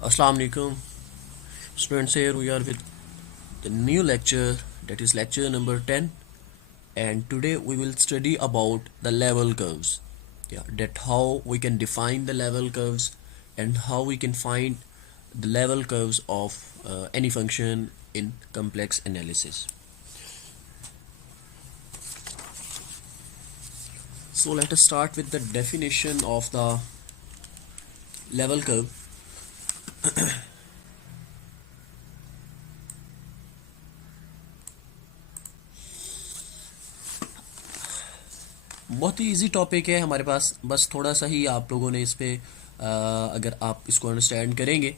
Assalamu alaikum. Students, here we are with the new lecture, that is lecture number 10, and today we will study about the level curves. Yeah, that how we can define the level curves and how we can find the level curves of any function in complex analysis. So let us start with the definition of the level curve. बहुत ही easy topic है हमारे पास, बस थोड़ा सा ही आप लोगों ने इस पे अगर आप इसको अंडरस्टैंड करेंगे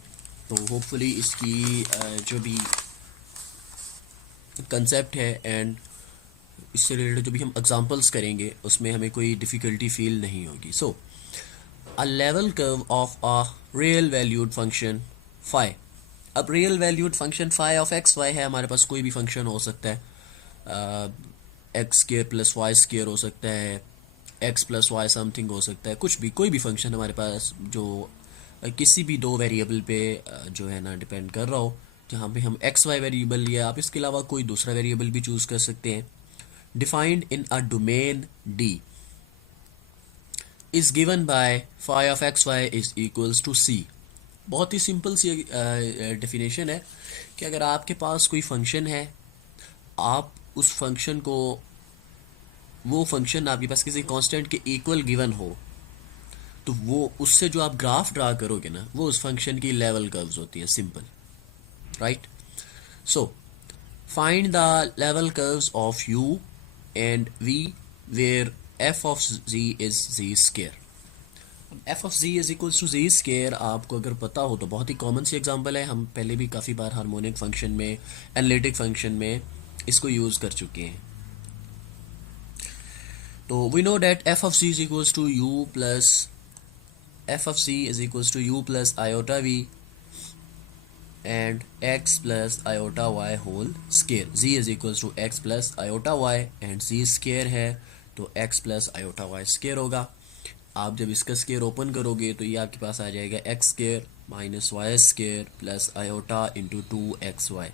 तो होपफुली इसकी जो भी कंसेप्ट है एंड इससे रिलेटेड जो भी हम एग्जांपल्स करेंगे उसमें हमें कोई डिफ़िकल्टी फील नहीं होगी. So a level curve of a real valued function phi. अब real valued function phi of x y है, हमारे पास कोई भी फंक्शन हो सकता है, x square plus y square हो सकता है, एक्स प्लस वाई समथिंग हो सकता है, कुछ भी कोई भी फंक्शन हमारे पास जो किसी भी दो वेरिएबल पे जो है ना डिपेंड कर रहा हो, जहाँ पे हम एक्स वाई वेरिएबल लिया, आप इसके अलावा कोई दूसरा वेरिएबल भी चूज़ कर सकते हैं. Defined in a domain D is given by phi of x y is equals to C. बहुत ही सिंपल सी डेफिनेशन है कि अगर आपके पास कोई फंक्शन है, आप उस फंक्शन को, वो फंक्शन आपके पास किसी कांस्टेंट के इक्वल गिवन हो, तो वो उससे जो आप ग्राफ ड्रा करोगे ना, वो उस फंक्शन की लेवल कर्व्स होती है. Simple, right? So find the level curves of u and v where f of z is z square. F of z is equals to z square आपको अगर पता हो तो बहुत ही कॉमन सी एग्जांपल है, हम पहले भी काफ़ी बार हार्मोनिक फंक्शन में, एनालिटिक फंक्शन में इसको यूज़ कर चुके हैं. तो we know that f of c is equals to u plus f of c is equals to u plus iota v and x plus iota y whole square. z is equals to x plus iota y and z square है तो x plus iota y square होगा. आप जब इसका square open करोगे तो ये आपके पास आ जाएगा x square minus y square plus iota into two x y.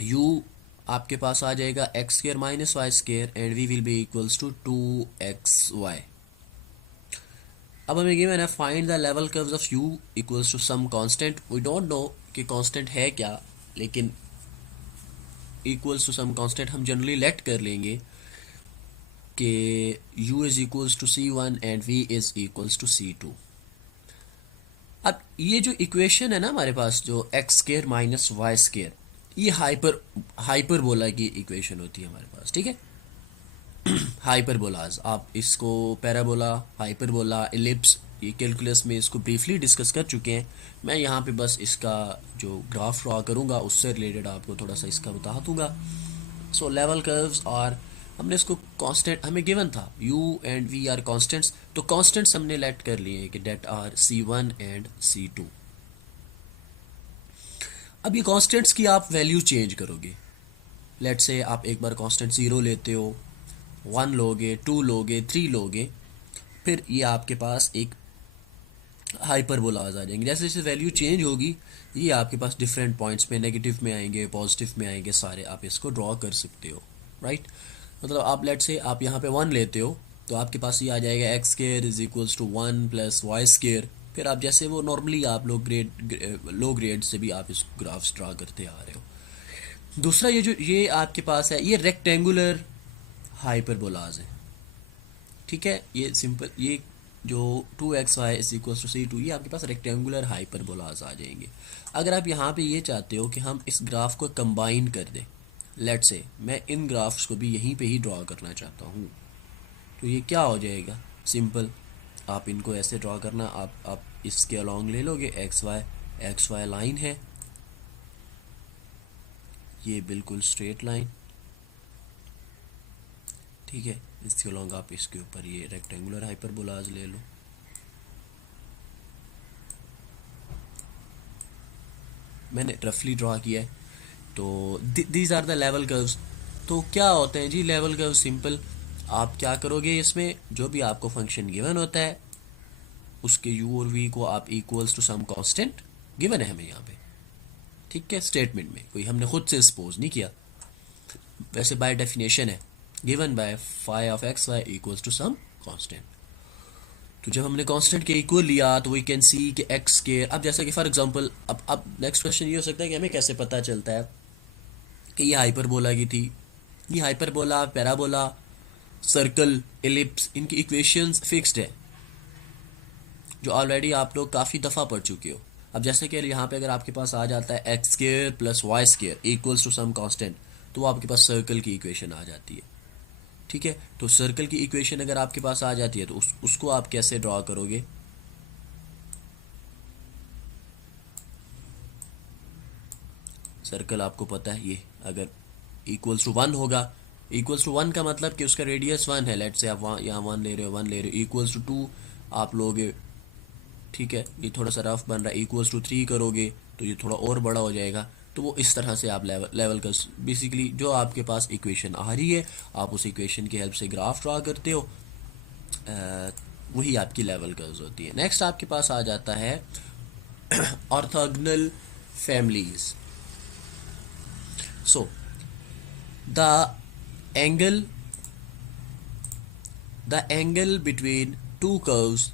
U आपके पास आ जाएगा x square minus y square and v will be equals to two x y. अब हमें गिवन है find the level curves of u equals to some constant. We don't know कि constant है क्या, लेकिन इक्वल्स टू सम कांस्टेंट हम generally let कर लेंगे कि u is equals to c1 and v is equals to c2. अब ये जो इक्वेशन है ना हमारे पास, जो x square minus y square, ये हाइपरबोला की इक्वेशन होती है हमारे पास, ठीक है? हाइपरबोलाज, आप इसको पैराबोला, हाइपरबोला, एलिप्स, ये कैलकुलस में इसको ब्रीफली डिस्कस कर चुके हैं. मैं यहाँ पे बस इसका जो ग्राफ ड्रॉ करूँगा उससे रिलेटेड आपको थोड़ा सा इसका बता दूंगा. सो लेवल कर्व्स, और हमने इसको कांस्टेंट हमें गिवन था u and v are constants, तो कांस्टेंट्स हमने लेट कर लिए कि date are c1 and c2. अब ये कांस्टेंट्स की आप वैल्यू चेंज करोगे. लेट से आप एक बार कांस्टेंट 0 लेते हो, 1 लोगे, 2 लोगे, 3 लोगे, फिर ये आपके पास एक हाइपरबोलाज आ जाएंगे. जैसे जैसे वैल्यू चेंज होगी ये आपके पास डिफरेंट पॉइंट्स में नेगेटिव में आएंगे, पॉजिटिव में आएंगे, सारे आप इसको ड्रॉ कर सकते हो, राइट? मतलब आप लेट से आप यहाँ पे 1 लेते हो तो आपके पास ये आ जाएगा x square is equals to 1 plus y square. फिर आप जैसे वो नॉर्मली आप लोग लो ग्रेड से भी आप इस ग्राफ्स ड्रा करते आ रहे हो. दूसरा ये जो ये आपके पास है, ये रेक्टेंगुलर हाइपरबोलाज है, ठीक है? ये सिंपल, ये जो 2xy is equals to c2, ये आपके पास रेक्टेंगुलर हाइपरबोलाज आ जाएंगे. अगर आप यहाँ पे ये चाहते हो कि हम इस ग्राफ को कंबाइन कर दें, लेट से मैं इन ग्राफ्स को भी यहीं पे ही ड्रॉ करना चाहता हूँ, तो ये क्या हो जाएगा? सिंपल, आप इनको ऐसे ड्रॉ करना, आप इसके अलॉन्ग ले लोगे एक्स वाई लाइन है, ये बिल्कुल स्ट्रेट लाइन, ठीक है? इसके अलॉन्ग आप इसके ऊपर ये रेक्टेंगुलर हाइपरबोलाज ले लो. मैंने रफली ड्रॉ किया है. तो these are the level curves. तो क्या होते हैं जी लेवल कर्व? सिंपल, आप क्या करोगे, इसमें जो भी आपको फंक्शन गिवन होता है उसके u और v को आप equals to some constant given है हमें यहाँ पे, ठीक है, स्टेटमेंट में कोई हमने खुद से सपोज नहीं किया, वैसे बाय डेफिनेशन है given by phi of x y equals to some constant. तो जब हमने कांस्टेंट के इक्वल लिया तो वी कैन सी कि एक्स के, अब जैसे कि फॉर एग्जांपल अब नेक्स्ट क्वेश्चन ये हो सकता है कि हमें कैसे पता चलता है कि ये हाइपरबोला की थी, ये हाइपरबोला, पैराबोला, सर्कल, एलिप्स, इनकी इक्वेशंस फिक्स्ड है जो ऑलरेडी आप लोग काफ़ी दफ़ा पढ़ चुके हो। अब जैसे कि यहाँ पे अगर आपके पास आ जाता है x square plus y square equals to some constant, तो वो आपके पास सर्कल की इक्वेशन आ जाती है, ठीक है। तो सर्कल की इक्वेशन अगर आपके पास आ जाती है तो उसको आप कैसे ड्रॉ करोगे? सर्कल आपको पता है, ये अगर इक्वल्स टू वन होगा, इक्वल्स टू वन का मतलब कि उसका रेडियस वन है, लेट से आप यहाँ वन ले रहे हो, वन ले रहे हो, इक्वल्स टू टू आप लोगे, ठीक है, ये थोड़ा सा रफ बन रहा है, इक्वल्स टू थ्री करोगे तो ये थोड़ा और बड़ा हो जाएगा। तो वो इस तरह से आप लेवल का बेसिकली जो आपके पास इक्वेशन आ रही है आप उस इक्वेशन की हेल्प से ग्राफ ड्रा करते हो, वही आपकी लेवल कर्व्स होती है। नेक्स्ट आपके पास आ जाता है orthogonal families. So the angle between two curves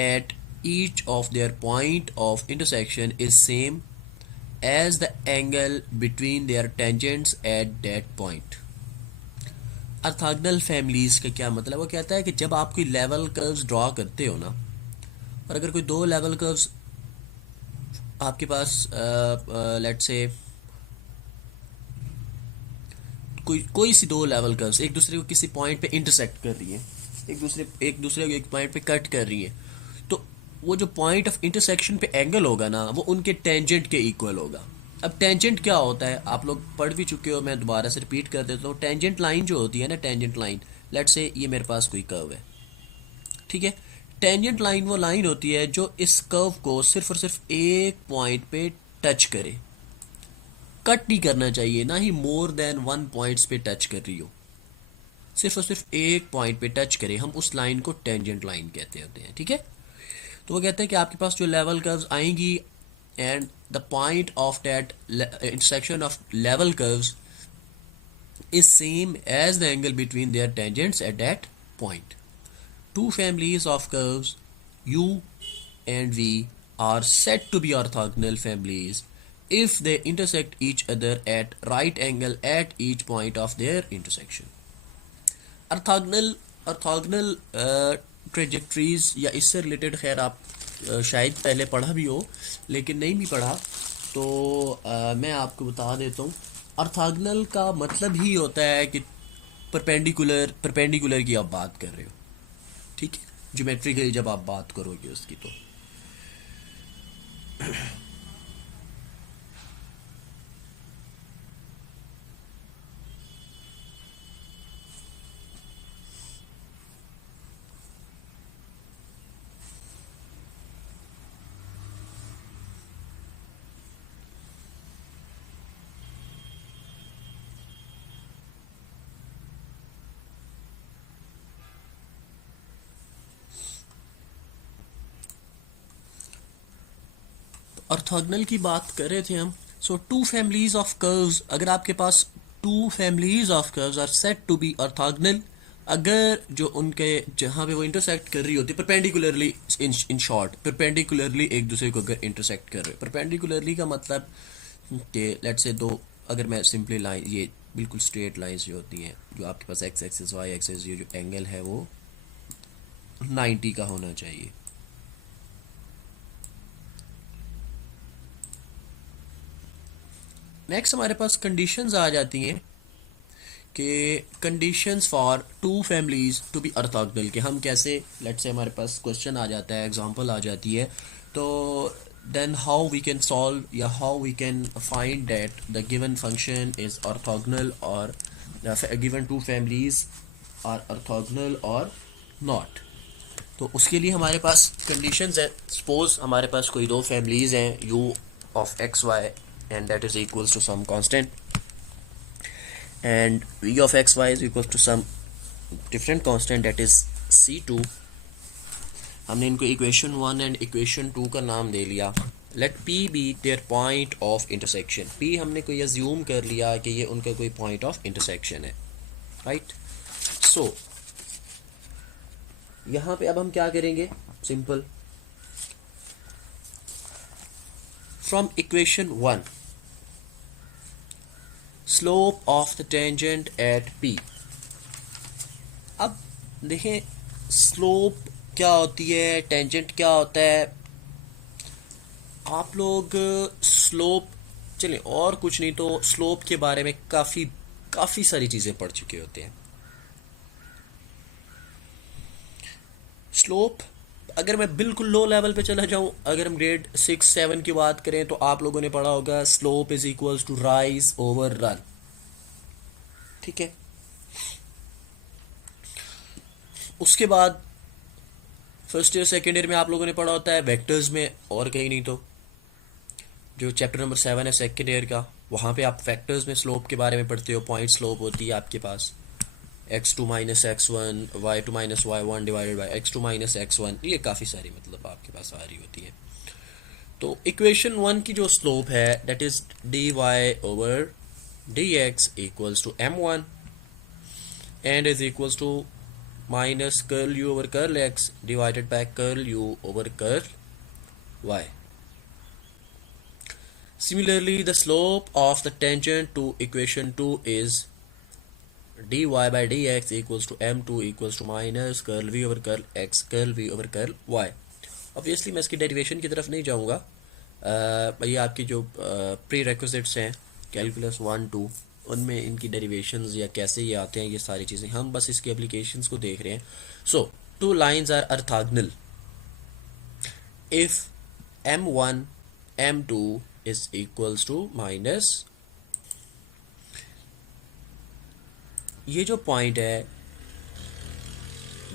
at each of their point of intersection is same as the angle between their tangents at that point। Orthogonal families का क्या मतलब? वो कहता है कि जब आप कोई लेवल कर्व्स ड्रॉ करते हो ना, और अगर कोई दो लेवल कर्व्स आपके पास लेट्स से कोई सी दो लेवल कर्व्स एक दूसरे को किसी पॉइंट पे इंटरसेक्ट कर रही है, एक दूसरे को एक पॉइंट पे कट कर रही है, तो वो जो पॉइंट ऑफ इंटरसेक्शन पे एंगल होगा ना वो उनके टेंजेंट के इक्वल होगा। अब टेंजेंट क्या होता है आप लोग पढ़ भी चुके हो, मैं दोबारा से रिपीट कर देता हूँ। टेंजेंट लाइन जो होती है ना, टेंजेंट लाइन, लेट्स से ये मेरे पास कोई कर्व है, ठीक है, टेंजेंट लाइन वो लाइन होती है जो इस कर्व को सिर्फ और सिर्फ एक पॉइंट पे टच करे, कट नहीं करना चाहिए, ना ही मोर देन वन पॉइंट्स पे टच कर रही हो, सिर्फ और सिर्फ एक पॉइंट पे टच करे, हम उस लाइन को टेंजेंट लाइन कहते होते हैं, ठीक है। तो वो कहते हैं कि आपके पास जो लेवल कर्व्स आएंगी and the point of that intersection of level curves is same as the angle between their tangents at that point. Two families of curves u and v are said to be orthogonal families if they intersect each other at right angle at each point of their intersection. Orthogonal trajectories या इससे related खैर आप शायद पहले पढ़ा भी हो लेकिन नहीं भी पढ़ा, तो मैं आपको बता देता हूँ। ऑर्थोगोनल का मतलब ही होता है कि परपेंडिकुलर की आप बात कर रहे हो, ठीक है, ज्योमेट्रिकली जब आप बात करोगे उसकी। तो ऑर्थोगोनल की बात कर रहे थे हम। So two families of curves, अगर आपके पास two families of curves are set to be orthogonal, अगर जो उनके जहाँ पे वो इंटरसेक्ट कर रही होती है परपेंडिकुलरली, इन शॉर्ट परपेंडिकुलरली एक दूसरे को अगर इंटरसेक्ट कर रहे हो, परपेंडिकुलरली का मतलब कि लेट्स से दो, अगर मैं सिंपली लाइन, ये बिल्कुल स्ट्रेट लाइंस जो होती हैं, जो आपके पास एक्स एक्सिस वाई एक्सिस, ये जो एंगल है वो 90 का होना चाहिए। नेक्स्ट हमारे पास कंडीशंस आ जाती हैं कि conditions for two families to be orthogonal, कि हम कैसे, लेट्स से हमारे पास क्वेश्चन आ जाता है, एग्जांपल आ जाती है, तो then how we can solve या how we can find that the given function is orthogonal और given two families are orthogonal और नॉट। तो उसके लिए हमारे पास कंडीशंस है। सपोज हमारे पास कोई दो फैमिलीज हैं u of x y and that is equals to some constant and v of x y is equals to some different constant that is c2, हमने इनको इक्वेशन 1 एंड इक्वेशन 2 का नाम दे लिया. Let P be their point of intersection. P हमने कोई assume कर लिया कि ये उनका कोई पॉइंट ऑफ इंटरसेक्शन है, राइट. सो यहाँ पे अब हम क्या करेंगे, simple, from equation 1 slope of the tangent at P. अब देखें स्लोप क्या होती है, टेंजेंट क्या होता है. आप लोग स्लोप, चलिए और कुछ नहीं तो स्लोप के बारे में काफ़ी सारी चीज़ें पढ़ चुके होते हैं. स्लोप अगर मैं बिल्कुल लो लेवल पे चला जाऊं, अगर हम ग्रेड 6-7 की बात करें तो आप लोगों ने पढ़ा होगा slope is equals to rise over run. ठीक है. उसके बाद फर्स्ट ईयर सेकेंड ईयर में आप लोगों ने पढ़ा होता है वेक्टर्स में, और कहीं नहीं तो जो चैप्टर नंबर 7 है सेकेंड ईयर का, वहाँ पे आप फैक्टर्स में स्लोप के बारे में पढ़ते हो. पॉइंट स्लोप होती है आपके पास x2 minus x1, y2 minus y1 divided by x2 minus x1. ये काफ़ी सारी मतलब आपके पास आ रही होती है. तो इक्वेशन 1 की जो स्लोप है that is dy over dx equals to m1 and is equals to minus curl u over curl x divided by curl u over curl y. Similarly, the slope of the tangent to equation 2 is dy by dx equals to m2 equals to minus curl v over curl x curl v over curl y. Obviously मैं इसकी derivation की तरफ नहीं जाऊँगा. ये आपकी जो pre requisites हैं कैलकुलस 1-2 उनमें इनकी डेरिवेशंस या कैसे ये आते हैं ये सारी चीज़ें, हम बस इसकी एप्लीकेशंस को देख रहे हैं. So two lines are orthogonal if m1 m2 is equals to minus, ये जो पॉइंट है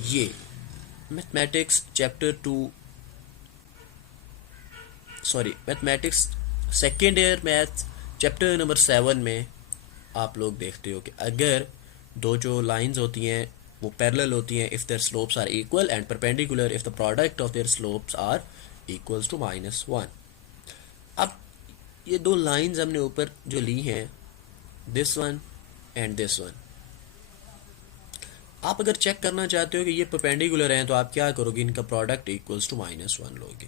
ये mathematics chapter 2 sorry mathematics second year math chapter number 7 में आप लोग देखते हो कि अगर दो जो लाइंस होती हैं वो पैरेलल होती हैं if their slopes are equal and perpendicular if the product of their slopes are equals to -1. अब ये दो लाइंस हमने ऊपर जो ली हैं this one and this one, आप अगर चेक करना चाहते हो कि ये परपेंडिकुलर हैं तो आप क्या करोगे, इनका प्रोडक्ट इक्वल्स टू -1 लोगे.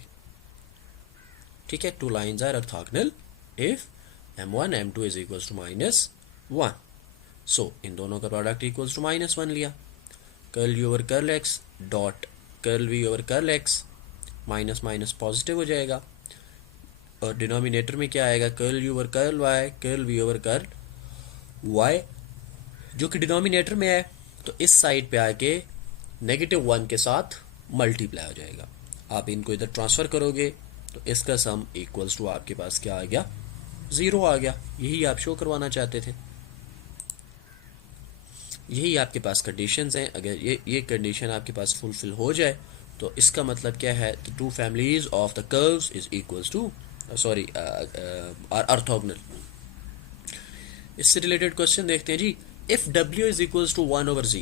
ठीक है. Two lines are orthogonal if m1 m2 is equals to -1. So इन दोनों का प्रोडक्ट इक्वल्स टू -1 लिया. Curl u over curl x dot curl v over curl x, minus minus positive हो जाएगा और डिनोमिनेटर में क्या आएगा, curl u over curl y curl v over curl y, जो कि डिनोमिनेटर में है तो इस साइड पे आके -1 के साथ मल्टीप्लाई हो जाएगा. आप इनको इधर ट्रांसफ़र करोगे तो इसका सम इक्वल्स टू आपके पास क्या आ गया, 0 आ गया. यही आप शो करवाना चाहते थे. यही आपके पास कंडीशंस हैं. अगर ये कंडीशन आपके पास फुलफिल हो जाए तो इसका मतलब क्या है, the two families of the curves is equals to are orthogonal. इससे रिलेटेड क्वेश्चन देखते हैं जी. If W is equals to 1 over Z,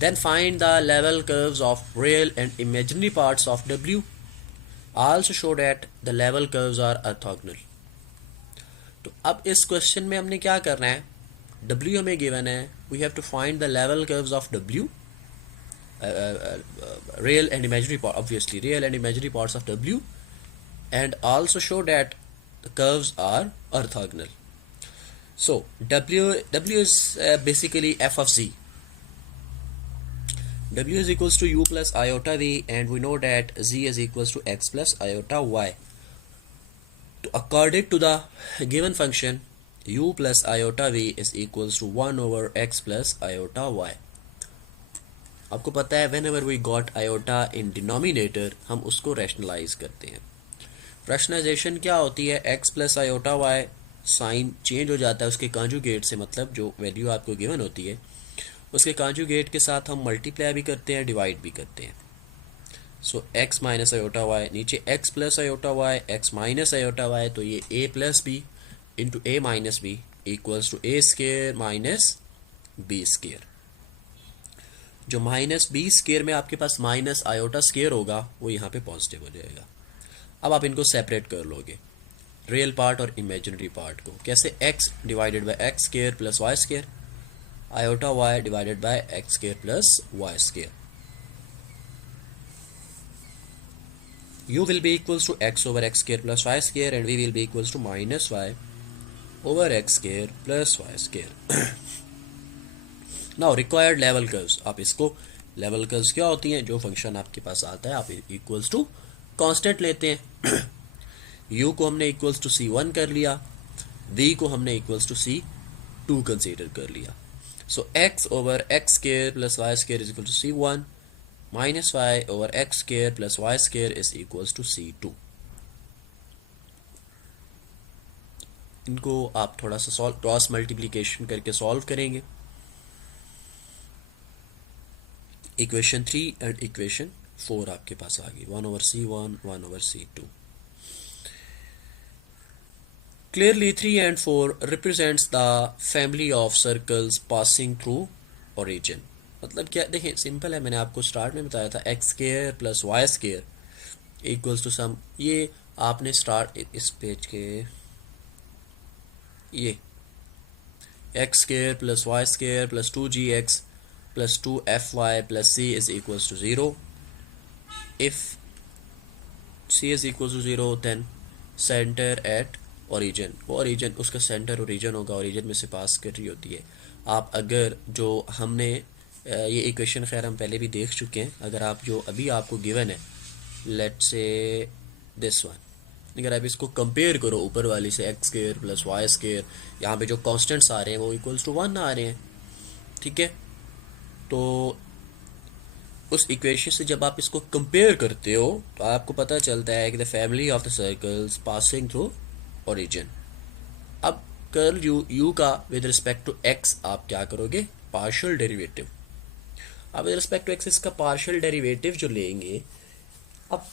then find the level curves of real and imaginary parts of W. Also show that the level curves are orthogonal. तो अब इस question में हमने क्या करना है, W हमें गिवन है, we have to find the level curves of W, real and imaginary part, obviously real and imaginary parts of W, and also show that the curves are orthogonal. So W is basically f of z. W is equals to u plus iota v, and we know that z is equals to x plus iota y. So according to the given function, u plus iota v is equals to 1 over x plus iota y. आपको पता है whenever we got iota in denominator हम उसको rationalize करते हैं. Rationalization क्या होती है, x plus iota y sign change हो जाता है उसके कॉन्जुगेट से, मतलब जो वैल्यू आपको गिवन होती है उसके कॉन्जुगेट के साथ हम मल्टीप्लाई भी करते हैं, डिवाइड भी करते हैं. So x minus iota y, नीचे x plus iota y, x minus iota y, तो ये a plus b into a minus b equals to a square minus b square. जो माइनस बी स्केयर में आपके पास minus iota square होगा वो यहाँ पे पॉजिटिव हो जाएगा। अब आप इनको सेपरेट कर लोगे, रियल पार्ट और इमेजिनरी पार्ट को। कैसे? x divided by x square plus y square, iota y divided by x square plus y square. u will be equals to x over x square plus y square and v will be equals to minus y over x square plus y square. Now required level curves, आप इसको level curves क्या होती हैं? जो function आपके पास आता है आप equals to constant लेते हैं। u को हमने equals to c1 कर लिया, v को हमने equals to c2 कंसीडर कर लिया। So x over x square plus y square is equal to c1 minus y over x square plus y square is equals to c2। इनको आप थोड़ा सा क्रॉस मल्टीप्लिकेशन करके solve करेंगे। Equation 3 and equation 4 आपके पास आ गई, 1 over c1 1 over c2। Clearly 3 and 4 represents the family of circles passing through origin। मतलब क्या? देखें सिंपल है, मैंने आपको स्टार्ट में बताया था x square plus y square equals to sum, ये आपने स्टार्ट इस पेज के ये x square plus y square plus 2gx plus 2fy plus c is equals to 0। If c is equals to 0 then centre at origin, वो origin उसका centre origin होगा, origin में से पास कर रही होती है। आप अगर जो हमने ये इक्वेशन खैर हम पहले भी देख चुके हैं, अगर आप जो अभी आपको गिवन है लेट्स से दिस वन, अगर आप इसको कंपेयर करो ऊपर वाली से x square plus y square, यहाँ पे जो कांस्टेंट्स आ रहे हैं वो इक्वल्स टू 1 आ रहे हैं, ठीक है। तो उस इक्वेशन से जब आप इसको कंपेयर करते हो तो आपको पता चलता है कि the family of the circles passing through origin. अब कर्ल यू का विद रिस्पेक्ट टू एक्स आप क्या करोगे? Partial derivative. अब विद रिस्पेक्ट टू एक्स इसका पार्शियल डेरिवेटिव जो लेंगे, अब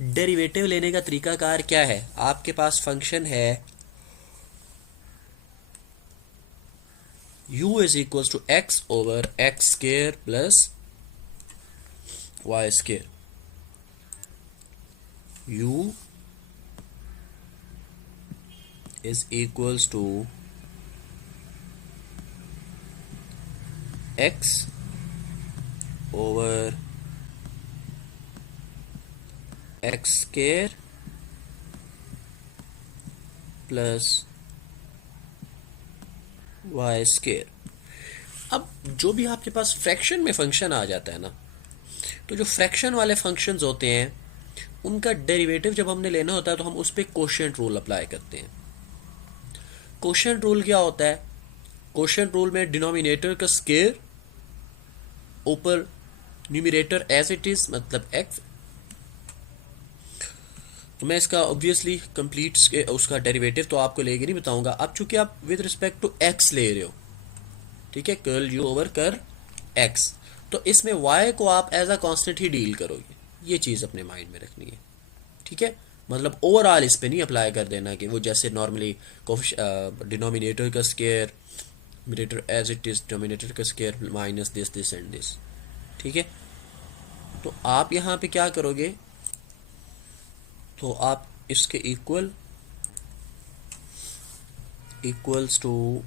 डेरिवेटिव लेने का तरीकाकार क्या है? आपके पास फंक्शन है u is equals to x over x square plus y square. u is equals to x over x square plus y square. अब जो भी आपके पास फ्रैक्शन में फंक्शन आ जाता है ना, तो जो फ्रैक्शन वाले फंक्शंस होते हैं उनका डेरिवेटिव जब हमने लेना होता है तो हम उस पर कोशेंट रूल अप्लाई करते हैं। कोशेंट रूल क्या होता है? कोशेंट रूल में डिनोमिनेटर का स्क्वायर ऊपर न्यूमरेटर एज इट इज, मतलब x। तो मैं इसका ऑब्वियसली कंप्लीट उसका डेरिवेटिव तो आपको लेके नहीं बताऊंगा। अब चूंकि आप विद रिस्पेक्ट टू x ले रहे हो, ठीक है, curl u over curl x, तो इसमें y को आप एज अ कांस्टेंट ही डील करोगे। ये चीज़ अपने माइंड में रखनी है, ठीक है। मतलब ओवरऑल इस पे नहीं अप्लाई कर देना कि वो जैसे नॉर्मली डिनोमिनेटर का square numerator as it is, denominator का square minus this and this, ठीक है। तो आप यहाँ पे क्या करोगे? तो आप इसके इक्वल्स टू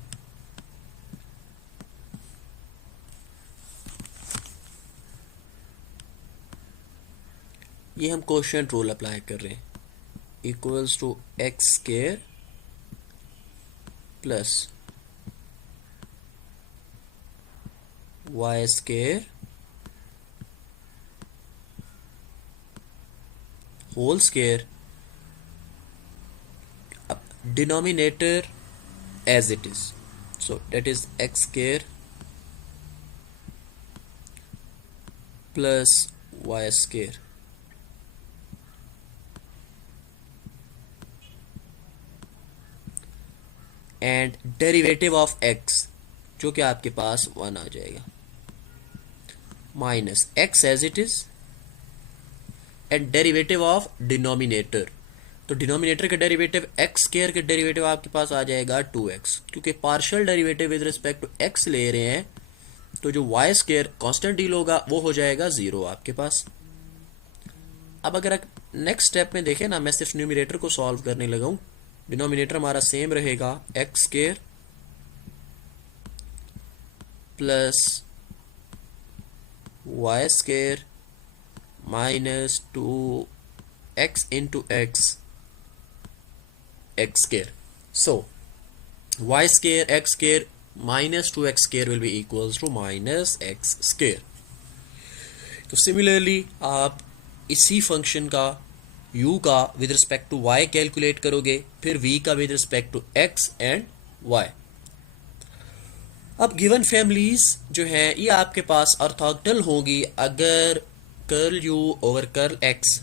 ये हम कोशेंट रूल अप्लाई कर रहे हैं, equals to x square plus y square whole square, denominator as it is, so that is x square plus y square and derivative of x जो कि आपके पास 1 आ जाएगा, minus x as it is and derivative of denominator. तो denominator का derivative x square का derivative आपके पास आ जाएगा 2x, क्योंकि partial derivative with respect to x ले रहे हैं तो जो वाई स्केयर कांस्टेंट डील होगा वो हो जाएगा 0 आपके पास। अब अगर नेक्स्ट स्टेप में देखें ना, मैं सिर्फ न्यूमरेटर को सॉल्व करने लगा हूं, डिनोमिनेटर हमारा सेम रहेगा, x square plus y square minus 2x into x square. So y square x square minus 2x square will be equals to minus x square। तो सिमिलरली आप इसी फंक्शन का u का with respect to y calculate करोगे, फिर v का with respect to x and y। अब given families जो है ये आपके पास ऑर्थोगोनल होगी अगर curl u over curl x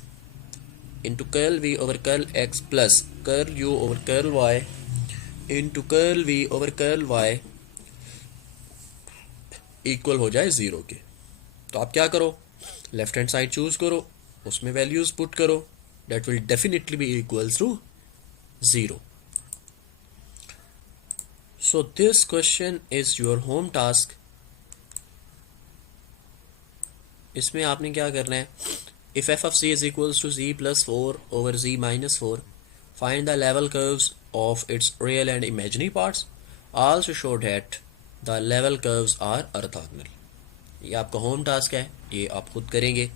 into curl v over curl x plus curl u over curl y into curl v over curl y equal हो जाए 0 के। तो आप क्या करो, लेफ्ट हैंड साइड चूज करो, उसमें वैल्यूज पुट करो, that will definitely be equals to 0। So this question is your home task. इसमें आपने क्या करना है, if f of c is equals to z plus 4 over z minus 4, find the level curves of its real and imaginary parts, also show that the level curves are orthogonal। ये आपका home task है, ये आप खुद करेंगे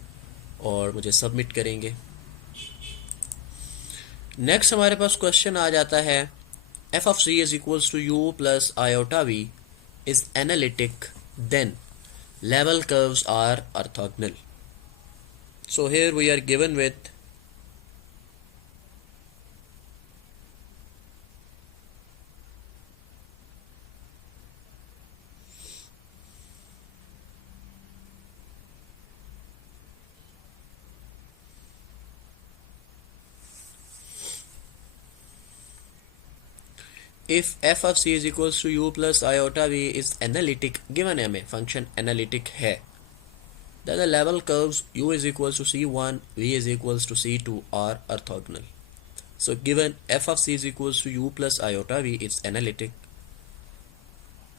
और मुझे submit करेंगे। नेक्स्ट हमारे पास क्वेश्चन आ जाता है, f of c is equals to u plus iota v is analytic, then level curves are orthogonal। So here we are given with if f of c is equals to u plus iota v is analytic, given हमें function analytic है, then the level curves u is equals to c1, v is equals to c2 are orthogonal। So given f of c is equals to u plus iota v is analytic,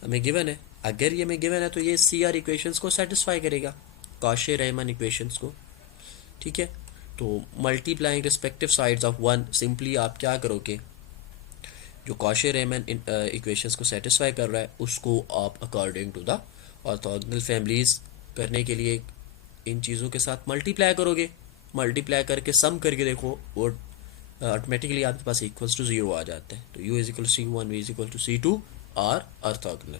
हमें given है, अगर ये हमें given है तो ये C R equations को satisfy करेगा, कॉशी रीमन इक्वेशंस को। ठीक है, तो multiplying respective sides of one, simply आप क्या करोगे, जो कॉशी रीमन इक्वेशंस को सेटिस्फाई कर रहा है उसको आप according to the orthogonal families करने के लिए इन चीज़ों के साथ मल्टीप्लाई करोगे, मल्टीप्लाई करके सम करके देखो वो ऑटोमेटिकली आपके पास इक्वल्स टू 0 आ जाता है। तो u is equal to c1, v is equal to c2 और ऑर्थोगोनल।